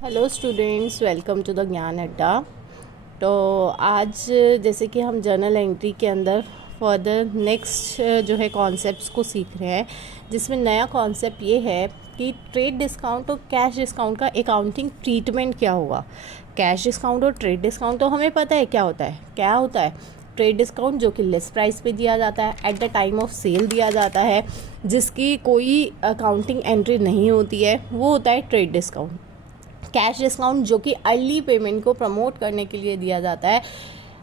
Hello students, welcome to the Gyan Adda. तो आज जैसे कि हम जर्नल एंट्री के अंदर फर्दर नेक्स्ट जो है कॉन्सेप्ट्स को सीख रहे हैं, जिसमें नया कॉन्सेप्ट ये है कि ट्रेड डिस्काउंट और कैश डिस्काउंट का अकाउंटिंग ट्रीटमेंट क्या होगा। कैश डिस्काउंट और ट्रेड डिस्काउंट तो हमें पता है क्या होता है। क्या होता है ट्रेड डिस्काउंट? जो कि लेस प्राइस पे दिया जाता है, at the time of sale दिया जाता है, जिसकी कोई अकाउंटिंग एंट्री नहीं होती है, वो होता है ट्रेड डिस्काउंट। कैश डिस्काउंट जो कि अर्ली पेमेंट को प्रमोट करने के लिए दिया जाता है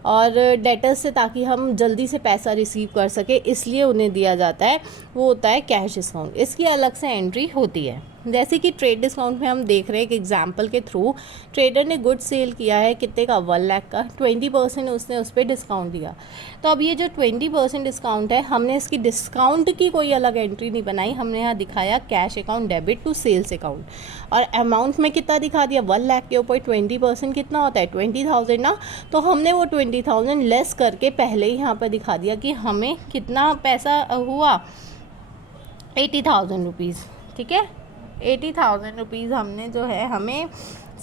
और डेटर्स से, ताकि हम जल्दी से पैसा रिसीव कर सके, इसलिए उन्हें दिया जाता है, वो होता है कैश डिस्काउंट। इसकी अलग से एंट्री होती है। जैसे कि ट्रेड डिस्काउंट में हम देख रहे हैं एक एग्जांपल के थ्रू, ट्रेडर ने गुड सेल किया है कितने का, 1 लाख का, 20% उसने उस पर डिस्काउंट दिया। तो अब ये जो 20% डिस्काउंट है, हमने इसकी डिस्काउंट की कोई अलग एंट्री नहीं बनाई, हमने यहाँ दिखाया cash account debit to sales account. और अमाउंट में कितना दिखा दिया, 1 लाख के ऊपर 20% कितना होता है, 20,000 ना। तो हमने वो 20,000 लेस करके पहले ही यहाँ पर दिखा दिया कि हमें कितना पैसा हुआ, 80,000 रुपीज़। ठीक है, 80,000 रुपीज़ हमने जो है हमें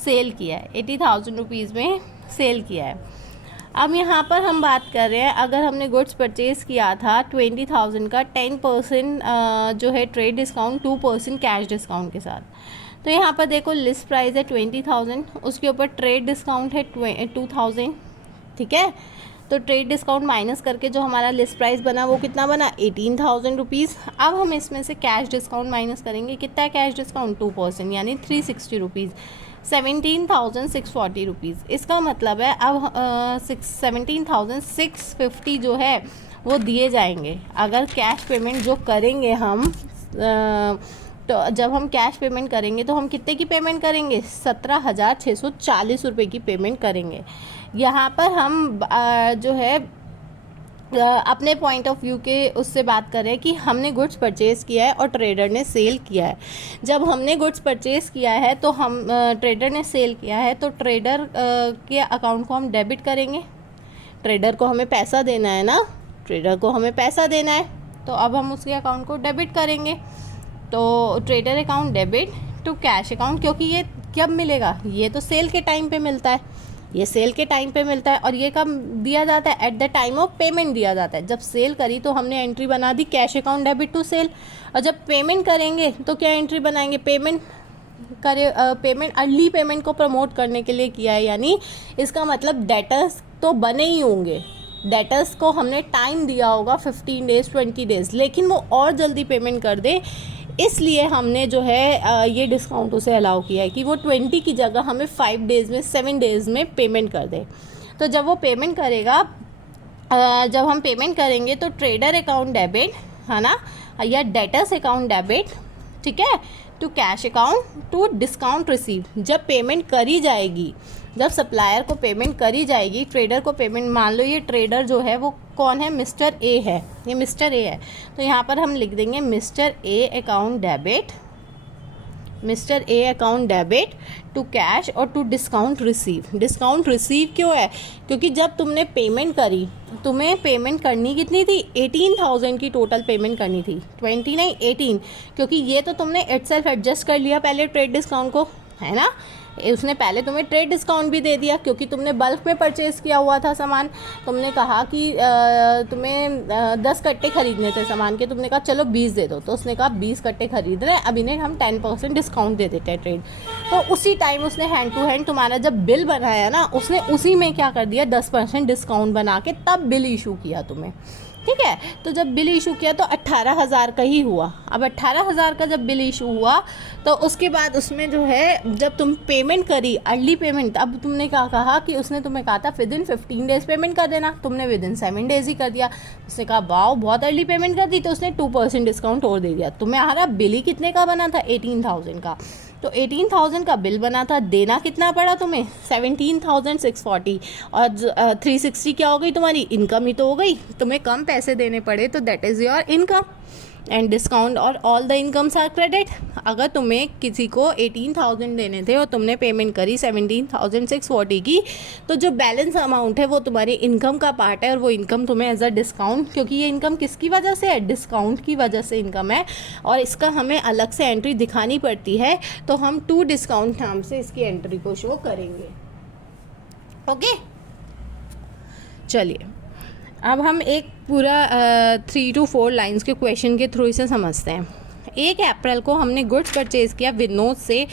सेल किया है, 80,000 रुपीज़ में सेल किया है। अब यहाँ पर हम बात कर रहे हैं, अगर हमने गुड्स परचेज़ किया था 20,000 का, 10% जो है ट्रेड डिस्काउंट, 2% कैश डिस्काउंट के साथ। तो यहाँ पर देखो लिस्ट प्राइस है 20,000, उसके ऊपर ट्रेड डिस्काउंट है 2,000। ठीक है, तो ट्रेड डिस्काउंट माइनस करके जो हमारा लिस्ट प्राइस बना वो कितना बना, 18,000 रुपीज़। अब हम इसमें से कैश डिस्काउंट माइनस करेंगे, कितना है कैश डिस्काउंट, 2%, यानी 360 रुपीज़, 17,640 रुपीज़। इसका मतलब है अब 17,650 जो है वो दिए जाएंगे अगर कैश पेमेंट जो करेंगे हम। तो जब हम कैश पेमेंट करेंगे तो हम कितने की पेमेंट करेंगे, 17,640 रुपये की पेमेंट करेंगे। यहाँ पर हम जो है अपने पॉइंट ऑफ व्यू के उससे बात कर रहे हैं कि हमने गुड्स परचेज़ किया है और ट्रेडर ने सेल किया है। जब हमने गुड्स परचेज़ किया है तो हम ट्रेडर ने सेल किया है, तो ट्रेडर के अकाउंट को हम डेबिट करेंगे। ट्रेडर को हमें पैसा देना है ना, ट्रेडर को हमें पैसा देना है, तो अब हम उसके अकाउंट को डेबिट करेंगे। तो trader account debit to cash account, क्योंकि ये कब मिलेगा, ये तो सेल के टाइम पे मिलता है, ये सेल के टाइम पे मिलता है। और ये कब दिया जाता है, at the time of payment दिया जाता है। जब सेल करी तो हमने एंट्री बना दी cash account debit to sale, और जब पेमेंट करेंगे तो क्या एंट्री बनाएंगे, पेमेंट अर्ली पेमेंट को प्रमोट करने के लिए किया है, यानी इसका मतलब डेटर्स तो बने ही होंगे, डेटर्स को हमने टाइम दिया होगा 15 डेज़ 20 डेज़, लेकिन वो और जल्दी पेमेंट कर दे, इसलिए हमने जो है ये डिस्काउंट उसे अलाउ किया है कि वो 20 की जगह हमें 5 डेज़ में, 7 डेज़ में पेमेंट कर दे। तो जब वो पेमेंट करेगा, जब हम पेमेंट करेंगे तो ट्रेडर अकाउंट डेबिट है ना, या डेटर्स अकाउंट डेबिट, ठीक है, to cash account to discount receive. जब पेमेंट करी जाएगी, जब सप्लायर को पेमेंट करी जाएगी, ट्रेडर को पेमेंट, मान लो ये ट्रेडर जो है वो कौन है, मिस्टर ए है, ये मिस्टर ए है, तो यहाँ पर हम लिख देंगे mister A account debit, mister A account debit to cash और to discount receive. Discount receive क्यों है, क्योंकि जब तुमने पेमेंट करी, तुम्हें पेमेंट करनी कितनी थी, 18,000 की टोटल पेमेंट करनी थी, 20 नहीं 18, क्योंकि ये तो तुमने इटसेल्फ एडजस्ट कर लिया पहले ट्रेड डिस्काउंट को, है ना। उसने पहले तुम्हें ट्रेड डिस्काउंट भी दे दिया क्योंकि तुमने बल्क में परचेज़ किया हुआ था सामान। तुमने कहा कि तुम्हें 10 कट्टे खरीदने थे सामान के, तुमने कहा चलो 20 दे दो, तो उसने कहा 20 कट्टे खरीद रहे हैं, अब इन्हें हम 10% डिस्काउंट दे देते हैं ट्रेड। तो उसी टाइम उसने हैंड टू हैंड तुम्हारा जब बिल बनाया ना, उसने उसी में क्या कर दिया, 10% डिस्काउंट बना के तब बिल इशू किया तुम्हें। ठीक है, तो जब बिल इशू किया तो 18,000 का ही हुआ। अब 18,000 का जब बिल इशू हुआ तो उसके बाद उसमें जो है, जब तुम पेमेंट करी अर्ली पेमेंट, अब तुमने क्या कहा कि उसने तुम्हें कहा था विद इन 15 डेज़ पेमेंट कर देना, तुमने विद इन 7 डेज़ ही कर दिया। उसने कहा वाओ बहुत अर्ली पेमेंट कर दी, तो उसने 2% डिस्काउंट और दे दिया। तुम्हारा बिल ही कितने का बना था, 18,000 का, तो 18,000 का बिल बना था, देना कितना पड़ा तुम्हें, 17,640, और 360 क्या हो गई, तुम्हारी इनकम ही तो हो गई, तुम्हें कम पैसे देने पड़े, तो that is your income. And discount और all the incomes are credit. अगर तुम्हें किसी को 18,000 देने थे और तुमने पेमेंट करी 17,640 की, तो जो बैलेंस अमाउंट है वो तुम्हारी इनकम का पार्ट है, और वो इनकम तुम्हें एज अ डिस्काउंट, क्योंकि ये इनकम किसकी वजह से है, डिस्काउंट की वजह से इनकम है, और इसका हमें अलग से एंट्री दिखानी पड़ती है, तो हम टू डिस्काउंट नाम से इसकी एंट्री को शो करेंगे। ओके, चलिए अब हम एक पूरा 3 to 4 लाइंस के क्वेश्चन के थ्रू इसे समझते हैं। 1 अप्रैल को हमने गुड्स परचेज़ किया विनोद से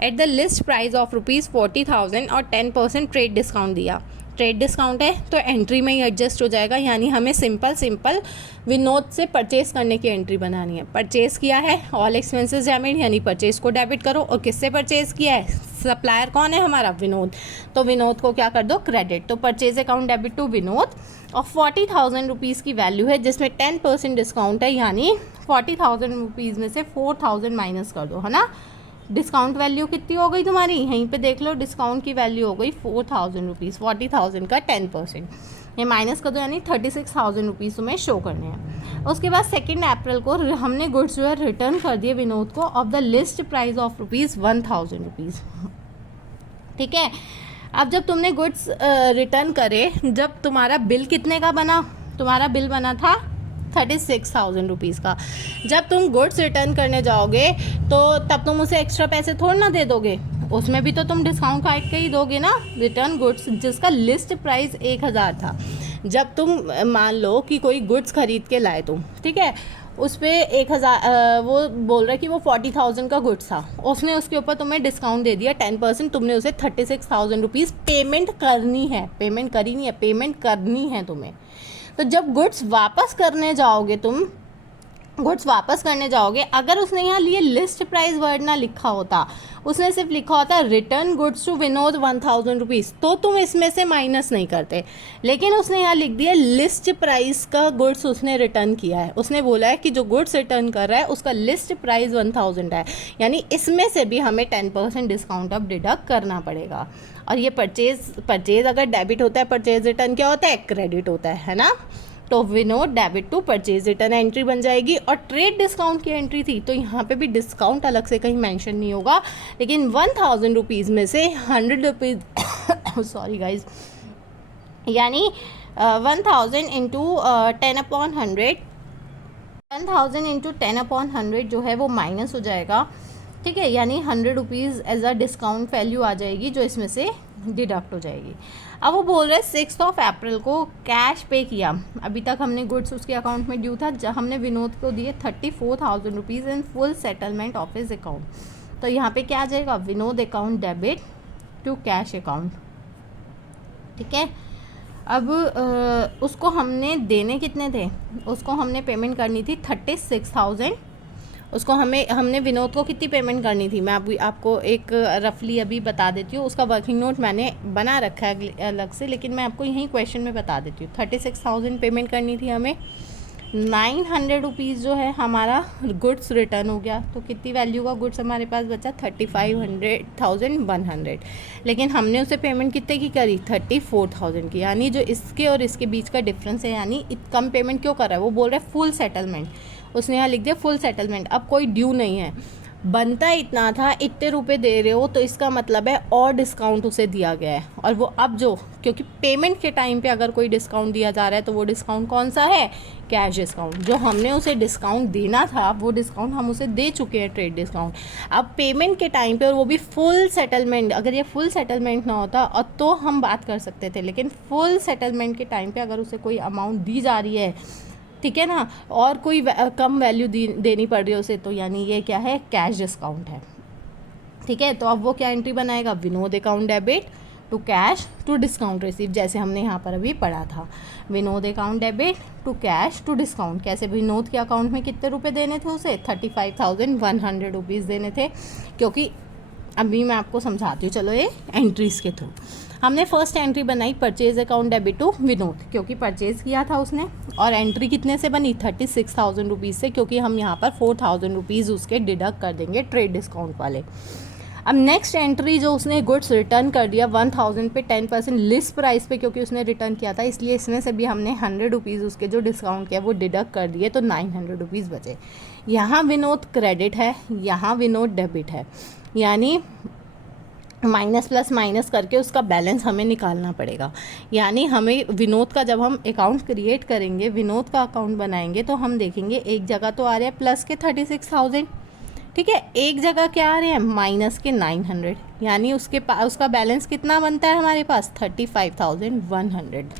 at the list price of ₹40,000 और 10% ट्रेड डिस्काउंट दिया। ट्रेड डिस्काउंट है तो एंट्री में ही एडजस्ट हो जाएगा, यानी हमें सिंपल विनोद से परचेज़ करने की एंट्री बनानी है। परचेज़ किया है, ऑल एक्सपेंसेस डेबिट, यानी परचेज़ को डेबिट करो, और किससे परचेज़ किया है, सप्लायर कौन है हमारा, विनोद, तो विनोद को क्या कर दो, क्रेडिट। तो purchase account debit to Vinod, और 40,000 रुपीज़ की वैल्यू है जिसमें 10% डिस्काउंट है, यानी 40,000 रुपीज़ में से 4,000 माइनस कर दो, है ना। डिस्काउंट वैल्यू कितनी हो गई तुम्हारी, यहीं पे देख लो, डिस्काउंट की वैल्यू हो गई 4,000 रुपीज़, 40,000 का 10%, ये माइनस कर दो, यानी 36,000 रुपीज़ तुम्हें शो करने हैं। उसके बाद 2 अप्रैल को हमने गुड्स जो है रिटर्न कर दिए विनोद को of the list price of ₹1,000 rupees, ठीक है। अब जब तुमने गुड्स रिटर्न करे, जब तुम्हारा बिल कितने का बना, तुम्हारा बिल बना था 36,000 रुपीज़ का। जब तुम गुड्स रिटर्न करने जाओगे तो तब तुम उसे एक्स्ट्रा पैसे थोड़ा ना दे दोगे, उसमें भी तो तुम डिस्काउंट काट के ही दोगे ना। रिटर्न गुड्स जिसका लिस्ट प्राइस 1,000 था, जब तुम मान लो कि कोई गुड्स खरीद के लाए तुम, ठीक है, उस पर 1,000 वो बोल रहा है कि वो 40,000 का गुड्स था, उसने उसके ऊपर तुम्हें डिस्काउंट दे दिया 10%, तुमने उसे 36,000 रुपीज़ पेमेंट करनी है, पेमेंट करी नहीं है, पेमेंट करनी है तुम्हें। तो जब गुड्स वापस करने जाओगे तुम, गुड्स वापस करने जाओगे, अगर उसने यहाँ लिए लिस्ट प्राइस वर्ड ना लिखा होता, उसने सिर्फ लिखा होता return goods to Vinod 1,000 rupees, तो तुम इसमें से माइनस नहीं करते। लेकिन उसने यहाँ लिख दिया लिस्ट प्राइस का गुड्स उसने रिटर्न किया है, उसने बोला है कि जो गुड्स रिटर्न कर रहा है उसका लिस्ट प्राइस 1,000 है, यानी इसमें से भी हमें 10% डिस्काउंट अब डिडक्ट करना पड़ेगा। और ये परचेज अगर डेबिट होता है, परचेज रिटर्न क्या होता है, क्रेडिट होता है ना। तो Vinod debit to purchase return entry बन जाएगी। और ट्रेड डिस्काउंट की एंट्री थी तो यहाँ पे भी डिस्काउंट अलग से कहीं मेंशन नहीं होगा, लेकिन 1,000 रुपीज़ में से 100 रुपीज़ सॉरी गाइज, यानी 1,000 इंटू 10/100, 1,000 इंटू 10/100 जो है वो माइनस हो जाएगा, ठीक है, यानी 100 rupees as a discount value आ जाएगी जो इसमें से डिडक्ट हो जाएगी। अब वो बोल रहे हैं 6 अप्रैल को कैश पे किया, अभी तक हमने गुड्स उसके अकाउंट में ड्यू था, जब हमने विनोद को दिए 34,000 rupees in full settlement of his account. तो यहाँ पे क्या आ जाएगा, Vinod account debit to cash account, ठीक है। अब उसको हमने देने कितने थे, उसको हमने पेमेंट करनी थी 36,000, उसको हमने विनोद को कितनी पेमेंट करनी थी, मैं अभी आपको एक रफली अभी बता देती हूँ, उसका वर्किंग नोट मैंने बना रखा है अलग से, लेकिन मैं आपको यहीं क्वेश्चन में बता देती हूँ। 36,000 पेमेंट करनी थी हमें, 900 रुपीज़ जो है हमारा गुड्स रिटर्न हो गया, तो कितनी वैल्यू का गुड्स हमारे पास बचा, 35,100, लेकिन हमने उसे पेमेंट कितने की करी, 34,000 की, यानी जो इसके और इसके बीच का डिफरेंस है, यानी कम पेमेंट क्यों कर रहा है, वो बोल रहा है फुल सेटलमेंट, उसने यहाँ लिख दिया फुल सेटलमेंट। अब कोई ड्यू नहीं है, बनता इतना था, इतने रुपए दे रहे हो, तो इसका मतलब है और डिस्काउंट उसे दिया गया है। और वो अब जो, क्योंकि पेमेंट के टाइम पे अगर कोई डिस्काउंट दिया जा रहा है तो वो डिस्काउंट कौन सा है, कैश डिस्काउंट। जो हमने उसे डिस्काउंट देना था वो डिस्काउंट हम उसे दे चुके हैं, ट्रेड डिस्काउंट। अब पेमेंट के टाइम पे, और वो भी फुल सेटलमेंट, अगर ये फुल सेटलमेंट ना होता और तो हम बात कर सकते थे, लेकिन फुल सेटलमेंट के टाइम पे अगर उसे कोई अमाउंट दी जा रही है, ठीक है ना, और कोई कम वैल्यू देनी पड़ रही है उसे, तो यानी ये क्या है, कैश डिस्काउंट है, ठीक है। तो अब वो क्या एंट्री बनाएगा, Vinod account debit to cash to discount receive, जैसे हमने यहाँ पर अभी पढ़ा था, Vinod account debit to cash to discount. कैसे, विनोद के अकाउंट में कितने रुपए देने थे उसे, 35,100 रुपीज़ देने थे, क्योंकि अभी मैं आपको समझाती हूँ, चलो ये एंट्रीज़ के थ्रू। हमने फर्स्ट एंट्री बनाई purchase account debit to Vinod, क्योंकि परचेज किया था उसने, और एंट्री कितने से बनी, 36,000 रुपीज़ से, क्योंकि हम यहाँ पर 4,000 रुपीज़ उसके डिडक्ट कर देंगे ट्रेड डिस्काउंट वाले। अब नेक्स्ट एंट्री जो उसने गुड्स रिटर्न कर दिया 1000 पे 10% लिस्ट प्राइस पे, क्योंकि उसने रिटर्न किया था इसलिए इसमें से भी हमने 100 रुपीज़ उसके जो डिस्काउंट किया वो डिडक्ट कर दिए, तो 900 रुपीज़ बचे। यहाँ विनोद क्रेडिट है, यहाँ विनोद डेबिट है, यानी माइनस प्लस माइनस करके उसका बैलेंस हमें निकालना पड़ेगा। यानी हमें विनोद का जब हम अकाउंट क्रिएट करेंगे, विनोद का अकाउंट बनाएंगे, तो हम देखेंगे एक जगह तो आ रहे हैं प्लस के 36,000, ठीक है, एक जगह क्या आ रहे हैं माइनस के 900, यानी उसका बैलेंस कितना बनता है हमारे पास 35,100।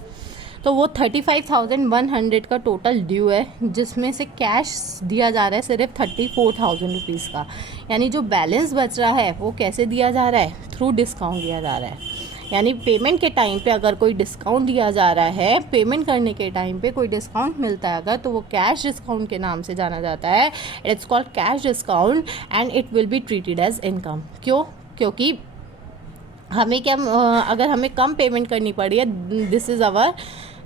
तो वो 35,100 का टोटल ड्यू है, जिसमें से कैश दिया जा रहा है सिर्फ 34,000 रुपीज़ का। यानी जो बैलेंस बच रहा है वो कैसे दिया जा रहा है, थ्रू डिस्काउंट दिया जा रहा है। यानी पेमेंट के टाइम पे अगर कोई डिस्काउंट दिया जा रहा है, पेमेंट करने के टाइम पे कोई डिस्काउंट मिलता है अगर, तो वो कैश डिस्काउंट के नाम से जाना जाता है। It's called cash discount and it will be treated as income. क्यों? क्योंकि हमें क्या, अगर हमें कम पेमेंट करनी पड़ी है, this is our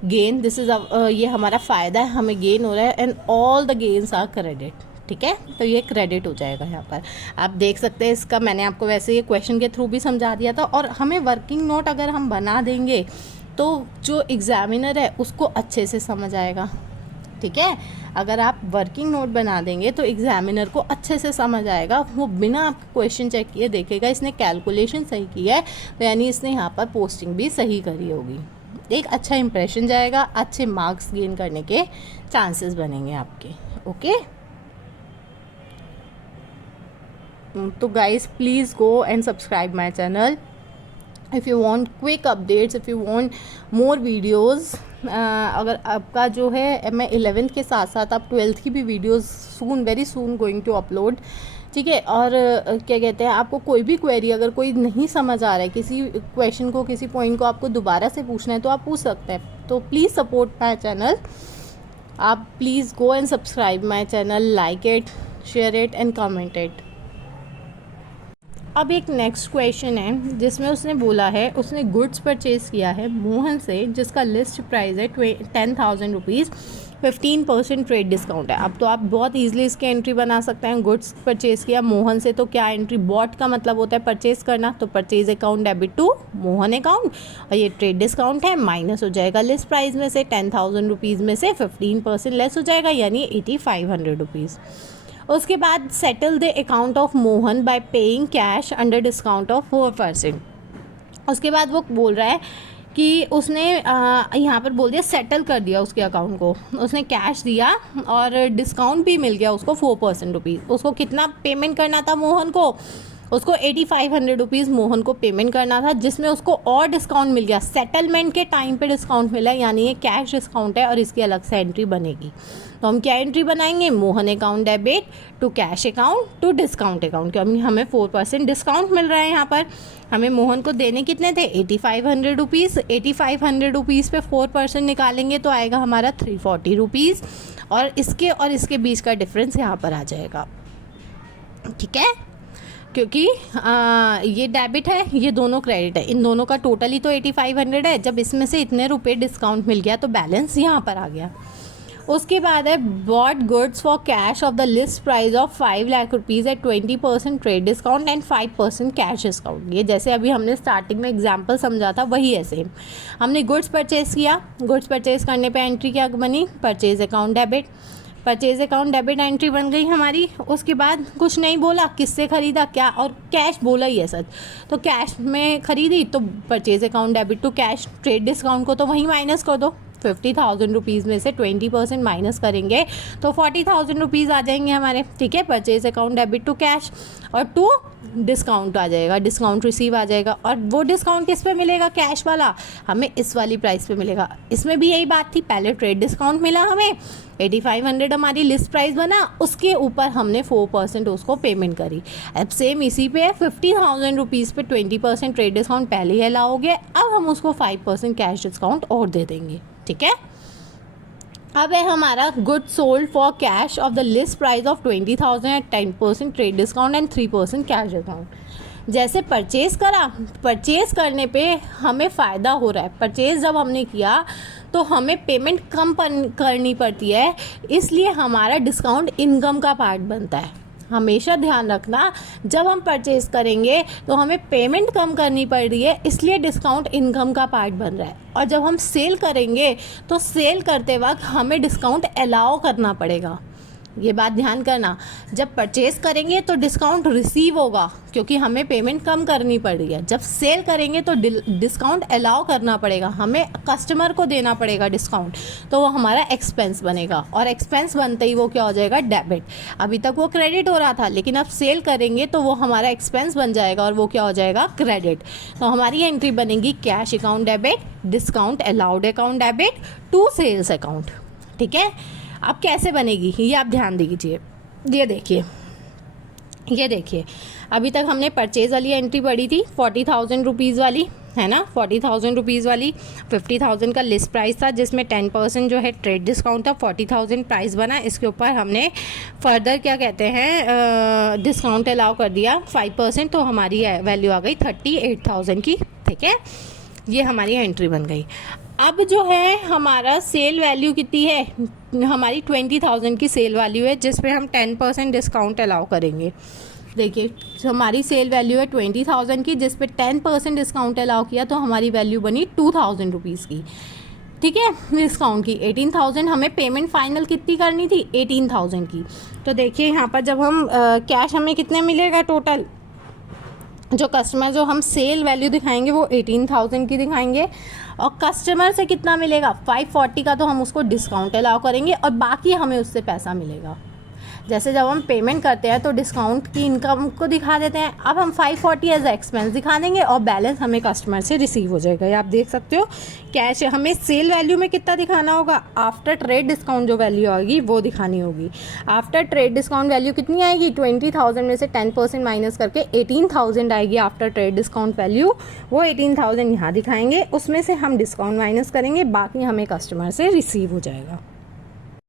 gain, this is ये हमारा फ़ायदा है, हमें गेन हो रहा है, and all the gains are credit, ठीक है, तो ये क्रेडिट हो जाएगा। यहाँ पर आप देख सकते हैं, इसका मैंने आपको वैसे ये क्वेश्चन के थ्रू भी समझा दिया था। और हमें वर्किंग नोट अगर हम बना देंगे तो जो एग्जामिनर है उसको अच्छे से समझ आएगा, ठीक है। अगर आप वर्किंग नोट बना देंगे तो एग्जामिनर को अच्छे से समझ आएगा, वो बिना आप क्वेश्चन चेक किए देखेगा इसने कैलकुलेशन सही की है, तो यानी इसने यहाँ पर पोस्टिंग भी सही करी होगी। एक अच्छा इंप्रेशन जाएगा, अच्छे मार्क्स गेन करने के चांसेस बनेंगे आपके, ओके। तो guys please go and subscribe my channel if you want quick updates, if you want more videos. अगर आपका जो है, मैं 11th के साथ साथ आप 12th की भी videos soon, very soon going to upload, ठीक है। और क्या कहते हैं, आपको कोई भी क्वेरी अगर कोई नहीं समझ आ रहा है, किसी क्वेश्चन को, किसी पॉइंट को आपको दोबारा से पूछना है तो आप पूछ सकते हैं। तो प्लीज़ सपोर्ट माय चैनल, आप please go and subscribe my channel, like it, share it and comment it. अब एक नेक्स्ट क्वेश्चन है जिसमें उसने बोला है, उसने गुड्स परचेज़ किया है मोहन से जिसका लिस्ट प्राइस है 10,000 रुपीज़, 15% ट्रेड डिस्काउंट है। अब तो आप बहुत ईजिली इसकी एंट्री बना सकते हैं। गुड्स परचेज़ किया मोहन से, तो क्या एंट्री, बॉट का मतलब होता है परचेज़ करना, तो purchase account debit to Mohan account, और ये ट्रेड डिस्काउंट है, माइनस हो जाएगा लिस्ट प्राइस में से 10,000 रुपीज़ में से 15% लेस हो जाएगा, यानी 8,500 रुपीज़। उसके बाद settle the account of Mohan bye paying cash under discount of 4%। उसके बाद वो बोल रहा है कि उसने यहाँ पर बोल दिया सेटल कर दिया उसके अकाउंट को, उसने कैश दिया और डिस्काउंट भी मिल गया उसको 4% रुपीज़। उसको कितना पेमेंट करना था मोहन को, उसको 8,500 रुपीज़ मोहन को पेमेंट करना था, जिसमें उसको और डिस्काउंट मिल गया, सेटलमेंट के टाइम पे डिस्काउंट मिला, यानी ये कैश डिस्काउंट है और इसकी अलग से एंट्री बनेगी। तो हम क्या एंट्री बनाएंगे, Mohan account debit to cash account to discount account, क्योंकि हमें 4% डिस्काउंट मिल रहा है। यहाँ पर हमें मोहन को देने कितने थे, 8,500 रुपीज़, 8,500 रुपीज़ पे 4% निकालेंगे तो आएगा हमारा 340 रुपीज़, और इसके बीच का डिफरेंस यहाँ पर आ जाएगा, ठीक है। क्योंकि ये डेबिट है, ये दोनों क्रेडिट है, इन दोनों का टोटल ही तो 8,500 है, जब इसमें से इतने रुपए डिस्काउंट मिल गया तो बैलेंस यहाँ पर आ गया। उसके बाद है bought goods for cash of the list price of 5 lakh rupees at 20% trade discount and 5% cash discount. ये जैसे अभी हमने स्टार्टिंग में एग्जांपल समझा था वही है सेम। हमने गुड्स परचेज़ किया, गुड्स परचेज़ करने पे एंट्री क्या बनी, purchase account debit, purchase account debit entry बन गई हमारी। उसके बाद कुछ नहीं बोला, किससे ख़रीदा क्या, और कैश बोला ही है सच, तो कैश में ख़रीदी तो purchase account debit to cash, trade discount को तो वहीं माइनस कर दो, 50,000 रुपीज़ में से 20% माइनस करेंगे तो 40,000 रुपीज़ आ जाएंगे हमारे, ठीक है। Purchase account debit to cash और टू डिस्काउंट आ जाएगा, डिस्काउंट रिसीव आ जाएगा, और वो डिस्काउंट किस पे मिलेगा, कैश वाला हमें इस वाली प्राइस पे मिलेगा। इसमें भी यही बात थी, पहले ट्रेड डिस्काउंट मिला हमें, 8,500 हमारी लिस्ट प्राइस बना, उसके ऊपर हमने 4% उसको पेमेंट करी। अब सेम इसी पे है, 50,000 रुपीज़ पे 20% ट्रेड डिस्काउंट पहले ही अलाउ हो गया, अब हम उसको 5% कैश डिस्काउंट और दे देंगे, ठीक है। अब है हमारा good sold for cash of the list price of 20,000 at 10% trade discount and 3% cash discount. जैसे परचेज़ करा, परचेज़ करने पे हमें फ़ायदा हो रहा है, परचेज़ जब हमने किया तो हमें पेमेंट कम करनी पड़ती है, इसलिए हमारा डिस्काउंट इनकम का पार्ट बनता है। हमेशा ध्यान रखना, जब हम परचेज करेंगे तो हमें पेमेंट कम करनी पड़ रही है, इसलिए डिस्काउंट इनकम का पार्ट बन रहा है। और जब हम सेल करेंगे तो सेल करते वक्त हमें डिस्काउंट अलाउ करना पड़ेगा। ये बात ध्यान करना, जब परचेज करेंगे तो डिस्काउंट रिसीव होगा क्योंकि हमें पेमेंट कम करनी पड़ रही है। जब सेल करेंगे तो डिस्काउंट अलाउ करना पड़ेगा, हमें कस्टमर को देना पड़ेगा डिस्काउंट, तो वो हमारा एक्सपेंस बनेगा। और एक्सपेंस बनते ही वो क्या हो जाएगा, डेबिट। अभी तक वो क्रेडिट हो रहा था, लेकिन अब सेल करेंगे तो वो हमारा एक्सपेंस बन जाएगा और वो क्या हो जाएगा, क्रेडिट। तो हमारी एंट्री बनेगी cash account debit, discount allowed account debit to sales account. ठीक है, अब कैसे बनेगी ये आप ध्यान दीजिए। ये देखिए अभी तक हमने परचेज वाली एंट्री पढ़ी थी 40,000 रुपीज़ वाली, है ना, 40,000 रुपीज़ वाली। 50,000 का लिस्ट प्राइस था जिसमें 10% जो है ट्रेड डिस्काउंट था, 40,000 प्राइस बना। इसके ऊपर हमने फर्दर क्या कहते हैं डिस्काउंट अलाउ कर दिया 5%, तो हमारी वैल्यू आ गई 38,000 की। ठीक है, ये हमारी एंट्री बन गई। अब जो है हमारा सेल वैल्यू कितनी है, हमारी 20,000 की सेल वैल्यू है जिस पे हम 10% डिस्काउंट अलाउ करेंगे। देखिए हमारी सेल वैल्यू है 20,000 की, जिस पे 10% डिस्काउंट अलाउ किया तो हमारी वैल्यू बनी 2,000 रुपीज़ की। ठीक है, डिस्काउंट की 18,000, हमें पेमेंट फाइनल कितनी करनी थी, 18,000 की। तो देखिए यहाँ पर जब हम कैश हमें कितने मिलेगा टोटल, जो कस्टमर जो हम सेल वैल्यू दिखाएंगे वो 18,000 की दिखाएंगे, और कस्टमर से कितना मिलेगा 540 का, तो हम उसको डिस्काउंट अलाउ करेंगे और बाकी हमें उससे पैसा मिलेगा। जैसे जब हम पेमेंट करते हैं तो डिस्काउंट की इनकम को दिखा देते हैं, अब हम 540 एज एक्सपेंस दिखा देंगे और बैलेंस हमें कस्टमर से रिसीव हो जाएगा। ये आप देख सकते हो। कैश हमें सेल वैल्यू में कितना दिखाना होगा, आफ्टर ट्रेड डिस्काउंट जो वैल्यू आएगी वो दिखानी होगी। आफ्टर ट्रेड डिस्काउंट वैल्यू कितनी आएगी, 20,000 में से 10% माइनस करके 18,000 आएगी आफ्टर ट्रेड डिस्काउंट वैल्यू। वो 18,000 यहाँ दिखाएंगे, उसमें से हम डिस्काउंट माइनस करेंगे, बाकी हमें कस्टमर से रिसीव हो जाएगा।